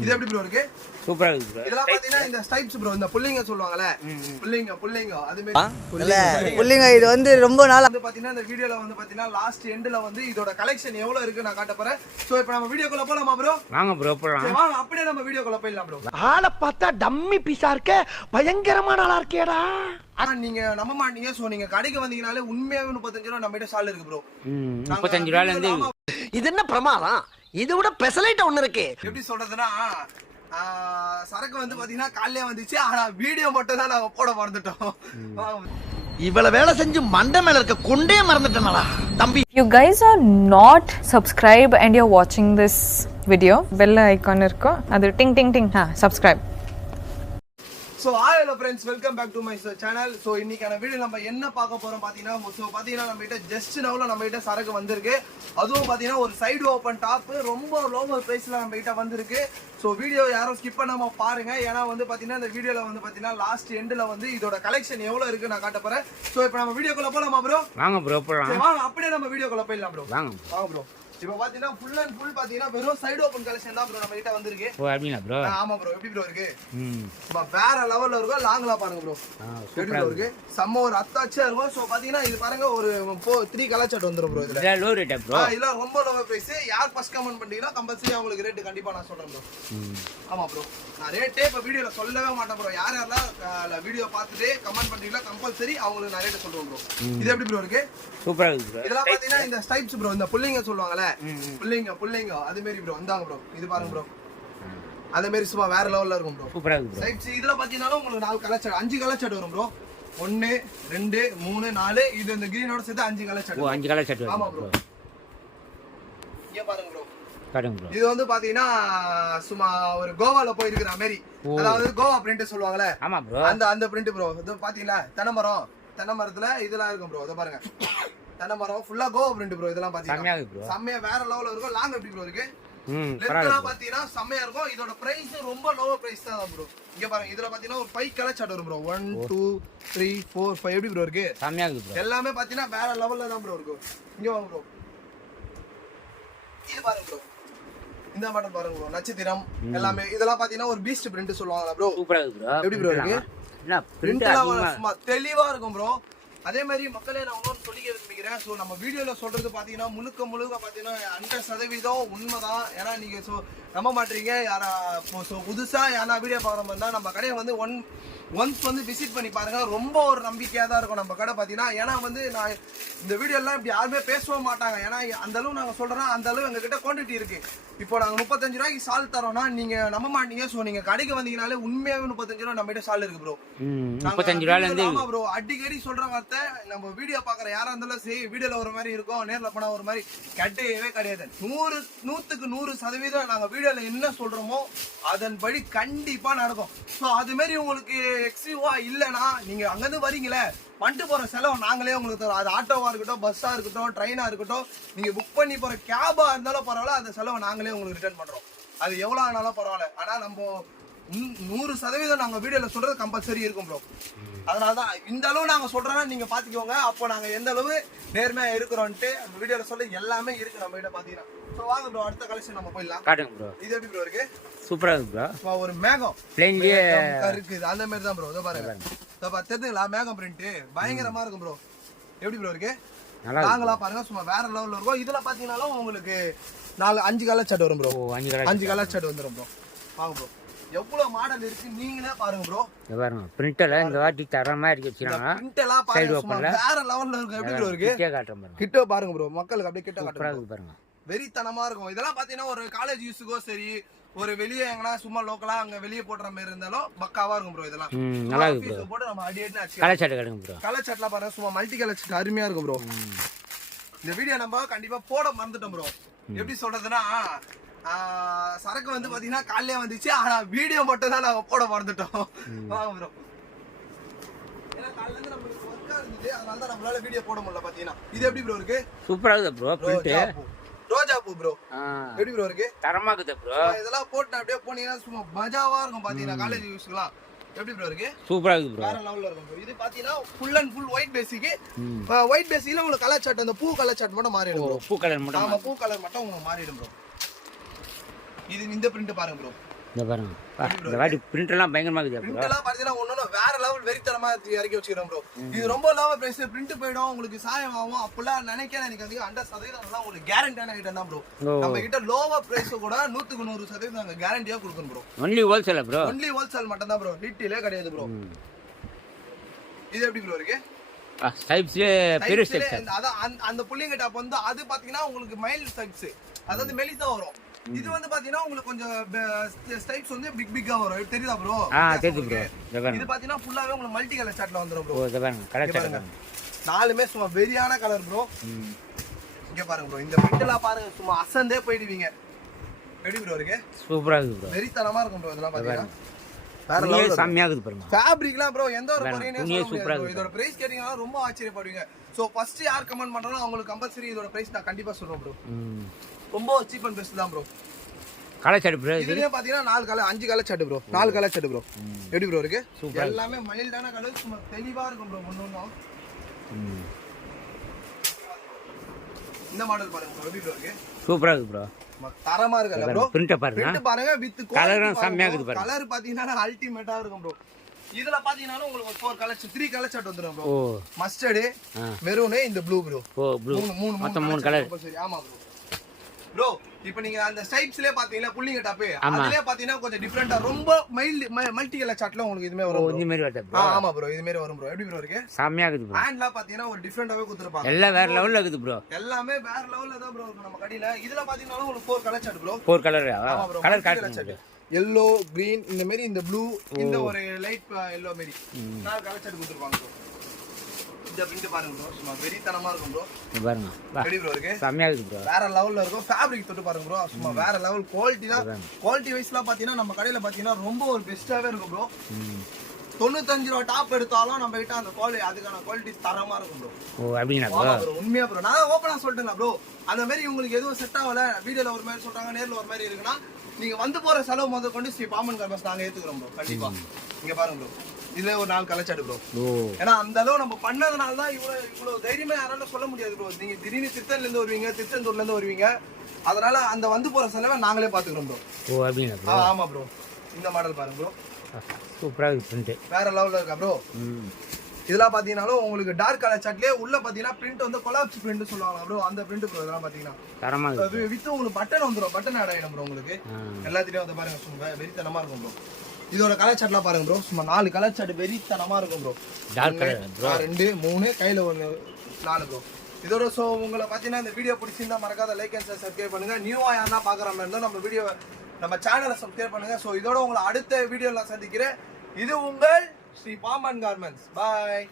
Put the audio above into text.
இது எப்படி ப்ரோ இருக்கு? சூப்பரா இருக்கு ப்ரோ. இதெல்லாம் பாத்தீங்கன்னா இந்த ஸ்டைப்ஸ் ப்ரோ, இந்த புல்லிங்க சொல்லுவாங்கல, புல்லிங்க அது இல்ல மாதிரி புள்ளிங்க இது வந்து ரொம்ப நாள் வந்து பாத்தீங்கன்னா இந்த வீடியோல வந்து பாத்தீங்கன்னா லாஸ்ட் எண்ட்ல வந்து இதோட கலெக்ஷன் எவ்வளவு இருக்கு நான் காட்ட போறேன். சோ இப்போ நம்ம வீடியோக்குள்ள போலாமா ப்ரோ? வாங்க ப்ரோ போலாம். சரி வாங்க அப்படியே நம்ம வீடியோக்குள்ள போயிடலாம் ப்ரோ. ஆளை பார்த்தா டம்மி பீஸா இருக்க, பயங்கரமான ஆளா இருக்கேடா. நீங்க நம்ப மாட்டீங்க. சோ நீங்க கடைக்கு வந்தீங்கனாலே உண்மையாவே 35 ரூபாய் நம்ம கிட்ட ஸ்டால் இருக்கு ப்ரோ. 35 ரூபாயில இருந்து இது என்ன பிரமாதம்? இது விட பெசலைட் ஒண்ணு இருக்கு. எப்படி சொல்றதுன்னா சரக்கு வந்து பாத்தீங்கன்னா காலையிலே வந்துச்சு, ஆனா வீடியோ மட்டும் தான் நாங்க போட மறந்துட்டோம். இவ்வளவு வேலை செஞ்சு மண்டை மேல இருக்க கொண்டே மறந்துட்டேனடா தம்பி. You guys are not subscribed and you're watching this video, bell icon irko adu ting ting ting subscribe. So hello friends, welcome back to my channel. So இன்னைக்கான வீடியோ நம்ம என்ன பார்க்க போறோம் பாத்தீங்கன்னா, நம்ம கிட்ட ஜஸ்ட் நவுல நம்ம கிட்ட சரக்கு வந்திருக்கு. அதுவும் பாத்தீங்கன்னா ஒரு சைடு ஓபன் டாப் ரொம்ப லோவர் பிரைஸ்ல நம்ம கிட்ட வந்திருக்கு. சோ வீடியோ யாரும் ஸ்கிப் பண்ணாம பாருங்க. ஏன்னா வந்து பாத்தீங்கன்னா இந்த வீடியோல வந்து பாத்தீங்கன்னா லாஸ்ட் எண்ட்ல வந்து இதோட கலெக்ஷன் எவ்வளவு இருக்கு நான் காட்ட போறேன். சோ இப்போ நம்ம வீடியோக்குள்ள போலாமா ப்ரோ? வாங்க ப்ரோ போலாம். வாங்க அப்படியே நம்ம வீடியோக்குள்ள போயிடலாம் ப்ரோ. வாங்க ப்ரோ. இப்போ பாத்தீங்கன்னா ஃபுல் அண்ட் ஃபுல் பாத்தீங்கன்னா வெறும் சைடு ஓபன் கலெக்ஷன் தான் ப்ரோ நம்ம கிட்ட வந்திருக்கு. ஓ அப்படினா ப்ரோ? ஆமா ப்ரோ. எப்படி ப்ரோ இருக்கு? வேற லெவல்ல இருக்கும். லாங்ல பாருங்க ப்ரோ. எப்படி ப்ரோ இருக்கு? செம்ம ஒரு அத்தாச்சா இருக்கும். சோ பாத்தீங்கன்னா இது பாருங்க ஒரு 3 கலர் சார்ட் வந்துரும் ப்ரோ. இதுல லோ ரேட் ப்ரோ. இல்ல ரொம்ப லோ பிரைஸ். யார் ஃபர்ஸ்ட் கமெண்ட் பண்ணீங்கன்னா கம்பல்சரி உங்களுக்கு ரேட் கண்டிப்பா நான் சொல்றேன் ப்ரோ. ஆமா ப்ரோ. நான் ரேட்டே இப்ப வீடியோல சொல்லவே மாட்டேன் ப்ரோ. யார் யாரெல்லாம் வீடியோ பார்த்துட்டு கமெண்ட் பண்றீங்களா கம்பல்சரி அவங்களுக்கு நான் ரேட் சொல்றேன் ப்ரோ. இது எப்படி ப்ரோ இருக்கு? சூப்பரா இருக்கு ப்ரோ. இதெல்லாம் பாத்தீங்கன்னா இந்த ஸ்டைப்ஸ் ப்ரோ, இந்த புல்லிங்க சொல்லுவாங்கல, புல்லிங்க அது மாதிரி ப்ரோ. வந்தாங்க ப்ரோ. இது பாருங்க ப்ரோ. அதே மாதிரி சும்மா வேற லெவல்ல இருக்கும் ப்ரோ. சூப்பரா இருக்கு ப்ரோ. ஸ்டைப்ஸ் இதுல பாத்தீங்கன்னா உங்களுக்கு 4 கலர் சார்ட் 5 கலர் சார்ட் வரும் ப்ரோ. 1 2 3 4 இது இந்த கிரீனோட சேர்த்து 5 கலர் சார்ட். ஓ 5 கலர் சார்ட் ஆமா ப்ரோ. இங்க பாருங்க ப்ரோ. காட்டுங்க ப்ரோ. இது வந்து பாத்தீங்கன்னா சும்மா ஒரு கோவால போய் இருக்கிற மாதிரி, அதாவது கோவா பிரிண்ட் சொல்லுவாங்கல, ஆமா ப்ரோ. அந்த பிரிண்ட் ப்ரோ. இது பாத்தீங்களா தென்னை மரத்துல இதெல்லாம் இருக்கும் ப்ரோ. இத பாருங்க தென்னை மரம் ஃபுல்லா கோவா பிரிண்ட் ப்ரோ. இதெல்லாம் பாத்தீங்கன்னா செம்மையா வேற லெவல்ல இருக்கும். லாங் எப்படி ப்ரோ இருக்கு? லென்த்ல பாத்தீங்கன்னா செம்மையா இருக்கும். இதோட பிரைஸ் ரொம்ப லோவர் பிரைஸ் தான் ப்ரோ. இங்க பாருங்க இதுல பாத்தீங்கன்னா ஒரு 5 கலர் சார்ட் வரும் ப்ரோ. 1 2 3 4 5 எப்படி ப்ரோ இருக்கு? செம்மையா இருக்கு ப்ரோ. எல்லாமே பாத்தீங்கன்னா வேற லெவல்ல தான் ப்ரோ இருக்கும். இங்க வாங்க ப்ரோ. இது பாருங்க ப்ரோ. இந்த மாடல் பாருங்க ப்ரோ. நட்சத்திரம் எல்லாமே இதெல்லாம் பாத்தீங்கன்னா ஒரு பீஸ்ட் பிரிண்ட் சொல்லுவாங்கல ப்ரோ. சூப்பரா இருக்கு ப்ரோ. எப்படி ப்ரோ இருக்கு? என்ன பிரிண்ட் சும்மா தெளிவா இருக்கும் ப்ரோ. அதே மாதிரி மக்களே நான் இன்னொரு சொல்லிக்க விரும்புகிறேன். ஸோ நம்ம வீடியோல சொல்றது பாத்தீங்கன்னா முழுக்க பாத்தீங்கன்னா 100% உண்மைதான். ஏன்னா நீங்க நம்ப மாட்டீங்க. யாரா புதுசா யாரா வீடியோ பார்க்குற மாதிரி தான் நம்ம கடையை வந்து ஒன்ஸ் வந்து விசிட் பண்ணி பாருங்க. ரொம்ப ஒரு நம்பிக்கையா தான் இருக்கும் நம்ம கடை பாத்தீங்கன்னா. ஏன்னா வந்து நான் இந்த வீடியோ எல்லாம் இப்படி யாருமே பேசவும் மாட்டாங்க. ஏன்னா அந்த அளவு நாங்க சொல்றோம், அந்த அளவு எங்க கிட்ட குவான்டிட்டி இருக்கு. இப்போ நாங்க 35 ரூபாய்க்கு சால் தரோம்னா நீங்க நம்ப மாட்டீங்க. சோ நீங்க கடைக்கு வந்தீங்கனாலே உண்மையாவே 35 ரூபாய் நம்ம கிட்ட சால் இருக்கு ப்ரோ. 35 ரூபாயில இருந்து. ஆமா ப்ரோ. அடிக்கடி சொல்ற வார்த்தை, நம்ம வீடியோ பாக்குற யாரா இருந்தாலும் சரி, வீடியோல ஒரு மாதிரி இருக்கும், நேர்ல போனா ஒரு மாதிரி கட்டவே கிடையாது. 100க்கு 100% நாங்க வீடியோல என்ன சொல்றோமோ அதன்படி கண்டிப்பா நடக்கும். சோ அது மாதிரி உங்களுக்கு எக்ஸ்யூவா இல்லனா நீங்க அங்க இருந்து வரீங்களே, வந்துட்டு போற செலவு நாங்களே உங்களுக்கு தரோம். அது ஆட்டோவா இருக்கட்டும், பஸ்ஸா இருக்கட்டும், ட்ரெயினா இருக்கட்டும், நீங்க புக் பண்ணி போற கேபா இருந்தாலும் பரவாயில்ல, அந்த செலவை நாங்களே உங்களுக்கு ரிட்டர்ன் பண்றோம். அது எவ்வளவு ஆனாலும் பரவாயில்ல. ஆனா நம்ம 100% நாங்க வீடியோல சொல்றது கம்பல்சரி இருக்கும் ப்ரோ. அதனாலதான் இந்த அளவு நாங்க சொல்றோம்னா நீங்க பாத்துக்கோங்க. அப்போ நாங்க எந்த அளவு நேர்மையா இருக்கிறோம்ட்டு அந்த வீடியோல சொல்ல எல்லாமே இருக்கு நம்ம கிட்ட பாத்தீங்கன்னா. சோ வாங்க ப்ரோ அடுத்த கலெக்ஷன் நம்ம போயிடலாம். காட்டுங்க ப்ரோ. இது எப்படி ப்ரோ இருக்கு? சூப்பரா இருக்கு ப்ரோ. ஒரு மேகம் பிளேன்லயே இருக்குது அந்த மாதிரி தான் ப்ரோ. இத பாருங்க. தெரியுங்களா மேகம் பிரிண்ட் பயங்கரமா இருக்கும் ப்ரோ. எப்படி ப்ரோ இருக்கு? நாங்களா பாருங்க சும்மா வேற லெவல்ல இருக்கும். இதுல பாத்தீங்கன்னாலும் உங்களுக்கு 5 கலர் சார்ட் வரும் ப்ரோ. 5 கலர் சார்ட் வந்துரும் ப்ரோ. வாங்க ப்ரோ. எவ்வளவு மாடல் இருக்கு நீங்களே பாருங்க ப்ரோ. இத பாருங்க பிரிண்டல இந்த வாட்டி தரமா இருக்கு வச்சிருக்காங்க. பிரிண்டலாம் பாருங்க சும்மா வேற லெவல்ல இருக்கு. எப்படி ப்ரோ இருக்கு? கிட்ட காட்டுறேன் பாருங்க. கிட்ட பாருங்க ப்ரோ. மக்களுக்கு அப்படியே கிட்ட காட்டுறேன் பாருங்க. வெறித்தனமா இருக்கும். இதெல்லாம் பாத்தீங்கன்னா ஒரு காலேஜ் யூஸுக்கோ சரி, ஒரு வெளியே எங்கனா சும்மா லோக்கலா அங்க வெளியே போடுற மாதிரி இருந்தாலும் பக்காவா இருக்கும் ப்ரோ. இதெல்லாம் நல்லா இருக்கு ப்ரோ. போட்டு நம்ம அடியேட்னா கலர் சார்ட் காட்டுங்க ப்ரோ. கலர் சார்ட்லாம் பாருங்க சும்மா மல்டி கலர் சார்ட் அருமையா இருக்கும் ப்ரோ. இந்த வீடியோ நம்ம கண்டிப்பா போட மறந்துட்டோம் ப்ரோ. எப்படி சொல்றதுன்னா சரக்கு வந்து பாத்தீங்கன்னா காலையிலே வந்துச்சு, ஆனா வீடியோ மட்டும் தான் நாங்க போட மறந்துட்டோம். வாங்க ப்ரோ. ஏன்னா காலையில இருந்து நமக்கு ஒர்க்கா இருந்துச்சு, அதனால தான் நம்மளால வீடியோ போட முடியல பாத்தீங்கன்னா. இது எப்படி ப்ரோ இருக்கு? சூப்பரா இருக்கு ப்ரோ. பிரிண்ட் ரோஜா பூ ப்ரோ. எப்படி ப்ரோ இருக்கு? தரமா இருக்கு ப்ரோ. இதெல்லாம் போட்டு அப்படியே போனீங்கன்னா சும்மா மஜாவா இருக்கும் பாத்தீங்கன்னா காலேஜ் யூஸ்க்குலாம். எப்படி ப்ரோ இருக்கு? சூப்பரா இருக்கு ப்ரோ. வேற லெவல்ல இருக்கும் ப்ரோ. இது பாத்தீங்கன்னா full and full white basic. White பேசிக்ல உங்களுக்கு கலர் சார்ட் அந்த பூ கலர் சார்ட் மட்டும் மாறிடும் ப்ரோ. பூ கலர் மட்டும். ஆமா பூ கலர் மட்டும் உங்களுக்கு மாறிடும் ப்ரோ. இது இந்த பிரிண்ட் பாருங்க ப்ரோ. இந்த பாருங்க இந்த வாட்டி பிரிண்ட் எல்லாம் பயங்கரமா இருக்குது ப்ரோ. பிரிண்ட் எல்லாம் பாத்தீங்கன்னா ஒண்ணு வேற லெவல் வெறித்தனமா இறக்கி வச்சிருக்கோம் ப்ரோ. இது ரொம்ப லெவல் பிரைஸ். பிரிண்ட் போய்டும் உங்களுக்கு சாயம் ஆகும் அப்பலாம் நினைக்கிறேன். எனக்கு அதிகம் 100% உங்களுக்கு கேரண்டியான ஐட்டம் தான் ப்ரோ. நம்ம கிட்ட லோவர் பிரைஸ் கூட 100% நாங்க கேரண்டியா கொடுக்கணும் bro. Only wholesale bro. Only wholesale மட்டும் தான் ப்ரோ. ரீட்டெயிலே கிடையாது ப்ரோ. இது எப்படி ப்ரோ இருக்கு? டைப்ஸ்ல பெரிய டைப்ஸ். அதான் அந்த புல்லிங் டாப் வந்து அது பாத்தீங்கன்னா உங்களுக்கு மைல்ட் சைஸ். அதாவது மெலிசா வரும். இது வந்து பாத்தீங்கன்னா உங்களுக்கு கொஞ்சம் ஸ்டைப்ஸ் வந்து பிக்கா வரும். தெரியுதா ப்ரோ? தெரியுது ப்ரோ. இது பாத்தீங்கன்னா ஃபுல்லாவே உங்களுக்கு மல்டி கலர் சாட்ல வந்துரும் ப்ரோ. ஓ இத பாருங்க கலர் சாட் பாருங்க. நாலுமே சும்மா வெரியான கலர் ப்ரோ. இங்க பாருங்க ப்ரோ. இந்த பிரிண்ட்லாம் பாருங்க சும்மா அசந்தே போய்டுவீங்க. எப்படி ப்ரோ இருக்கு? சூப்பரா இருக்கு ப்ரோ. வெரித்தனமா இருக்கும் ப்ரோ. இதெல்லாம் பாத்தீங்கன்னா வேற லெவல் செம்மையா இருக்குது பாருங்க. ஃபேப்ரிக்லாம் ப்ரோ எந்த ஒரு குறையும் துணியே சூப்பரா இருக்கு. இதோட பிரைஸ் கேட்டிங்கனா ரொம்ப ஆச்சரியப்படுவீங்க. சோ ஃபர்ஸ்ட் யார் கமெண்ட் பண்றாங்களோ அவங்களுக்கு கம்பல்சரி இதோட பிரைஸ் நான் கண்டிப்பா சொல்றேன் ப்ரோ. ரொம்ப சீப் அண்ட் பெஸ்ட் தான் ப்ரோ. Colour chart bro. இதுலயே பாத்தீங்கன்னா 4 colour 5 colour chart bro. 4 colour chart bro. எப்படி ப்ரோ இருக்கு? எல்லாமே மைல்டான கலர் சும்மா தெளிவா இருக்கும் ப்ரோ. ஒண்ணும் இந்த மாடல் பாருங்க ப்ரோ. எப்படி ப்ரோ இருக்கு? சூப்பரா இருக்கு ப்ரோ. தரமா இருக்குல்ல ப்ரோ. பிரிண்ட் பாருங்க. பிரிண்ட் பாருங்க வித் கலரும் செம்மையா இருக்குது பாருங்க. கலர் பாத்தீங்கன்னா அல்டிமேட்டா இருக்கும் ப்ரோ. இதுல பாத்தீங்கன்னா உங்களுக்கு 4 கலர் 3 கலர் சாட் வந்துரும் ப்ரோ. மஸ்டர்ட், மெரூன், இந்த ப்ளூ ப்ரோ. ப்ளூ. மொத்தம் 3 கலர். ஆமா ப்ரோ. ப்ரோ இப்போ நீங்க அந்த ஸ்டைப்ஸ்லயே பாத்தீங்களா புல்லிங் டாப் அதுலயே பாத்தீங்கன்னா கொஞ்சம் டிஃபரண்டா ரொம்ப மைல்ட் மல்டி கலர் சாட்ல உங்களுக்கு இதுமே வரும். இந்த மாதிரி வருது ப்ரோ. ஆமா ப்ரோ. இது மாதிரி வரும் ப்ரோ. எப்படி ப்ரோ இருக்கு? செம்மையா இருக்குது ப்ரோ. ஹேண்ட்ல பாத்தீங்கன்னா ஒரு டிஃபரண்டாவே கொடுத்திருப்பாங்க. எல்லாம் வேற லெவல்ல இருக்குது ப்ரோ. எல்லாமே வேற லெவல்ல தான் ப்ரோ இருக்கு நம்ம கடையில. இதுல பாத்தீங்கன்னா உங்களுக்கு 4 colour chart bro. 4 colour. Colour காட்டுங்க. yellow, green, இந்த மாதிரி இந்த ப்ளூ, இந்த ஒரு லைட் yellow மாதிரி 4 கலர் சாட் கொடுத்திருப்பாங்க ப்ரோ. இந்த பிரிண்ட் பாருங்க ப்ரோ. சும்மா வெரித்தனமா இருக்கும் ப்ரோ. இது பாருங்க. எப்படி ப்ரோ இருக்கு? செம்மையா இருக்குது ப்ரோ. வேற லெவல்ல இருக்கும். ஃபேப்ரிக் தொட்டு பாருங்க ப்ரோ. சும்மா வேற லெவல் குவாலிட்டி தான். குவாலிட்டி வைஸ்லாம் பாத்தீங்கன்னா நம்ம கடையில பாத்தீங்கன்னா ரொம்ப ஒரு பெஸ்டாவே இருக்கும் ப்ரோ. 95 ரூபாய் டாப் எடுத்தாலும் நம்ம கிட்ட அந்த குவாலிட்டி அதுக்கான குவாலிட்டி தரமா இருக்கும் ப்ரோ. ஓ அப்படினா ப்ரோ? உண்மையா ப்ரோ. நான் ஓபனா சொல்றேன் ப்ரோ. அந்த மாதிரி உங்களுக்கு எதுவும் செட் ஆகல, வீடியோல ஒரு மாதிரி சொல்றாங்க, நேர்ல ஒரு மாதிரி இருக்குன்னா நீங்க வந்து போற செலவு முதல் கொண்டு ஸ்ரீ பாமன் கார்மெண்ட்ஸ் நாங்க ஏத்துக்கிறோம் ப்ரோ. கண்டிப்பா. இங்க பாருங்க ப்ரோ. இதுல ஒரு 4 கலர் சாட் ப்ரோ. ஏன்னா அந்த அளவு நம்ம பண்ணதுனால தான் இவ்வளவு தைரியமா யாராலும் சொல்ல முடியாது ப்ரோ. நீங்க திடீர்னு திருத்தன்ல இருந்து வருவீங்க, திருச்செந்தூர்ல இருந்து வருவீங்க. அதனால அந்த வந்து போற செலவை நாங்களே பாத்துக்கிறோம் ப்ரோ. ஓ அப்படினா ப்ரோ. ஆமா ப்ரோ. இந்த மாடல் பாருங்க ப்ரோ. சூப்பரா இருக்கு பிரிண்ட். வேற லெவல்ல இருக்கா ப்ரோ. இதெல்லாம் பாத்தீங்கன்னாலும் உங்களுக்கு டார்க் கலர் சாட்லயே உள்ள பாத்தீங்கன்னா பிரிண்ட் வந்து கொலாப்ஸ் பிரிண்ட் சொல்லுவாங்க ப்ரோ. அந்த பிரிண்ட் ப்ரோ. இதெல்லாம் பாத்தீங்கன்னா தரமா இருக்கு. வித் உங்களுக்கு பட்டன் வந்துரும். பட்டன் ஆட் ஆயிடும் ப்ரோ உங்களுக்கு. எல்லாத்திலயும் வந்து பாருங்க சும்மா வெரித்தனமா இருக்கும் ப்ரோ. இதோட கலர் சாட்லாம் பாருங்க ப்ரோ. சும்மா 4 கலர் சாட் வெரித்தனமா இருக்கும் ப்ரோ. Dark colour bro. 2 3 கையில 1 4 ப்ரோ. இதோட சோ உங்களை பாத்தீங்கன்னா இந்த வீடியோ பிடிச்சிருந்தா மறக்காத லைக் அண்ட் சப்ஸ்கிரைப் பண்ணுங்க. நியூவா யாரா பாக்குற மாதிரி இருந்தா நம்ம வீடியோ நம்ம சேனலை சப்ஸ்கிரைப் பண்ணுங்க. சோ இதோட உங்களை அடுத்த வீடியோல சந்திக்கிறேன். இது உங்கள் ஸ்ரீ பாமன் கார்மெண்ட்ஸ். பாய்.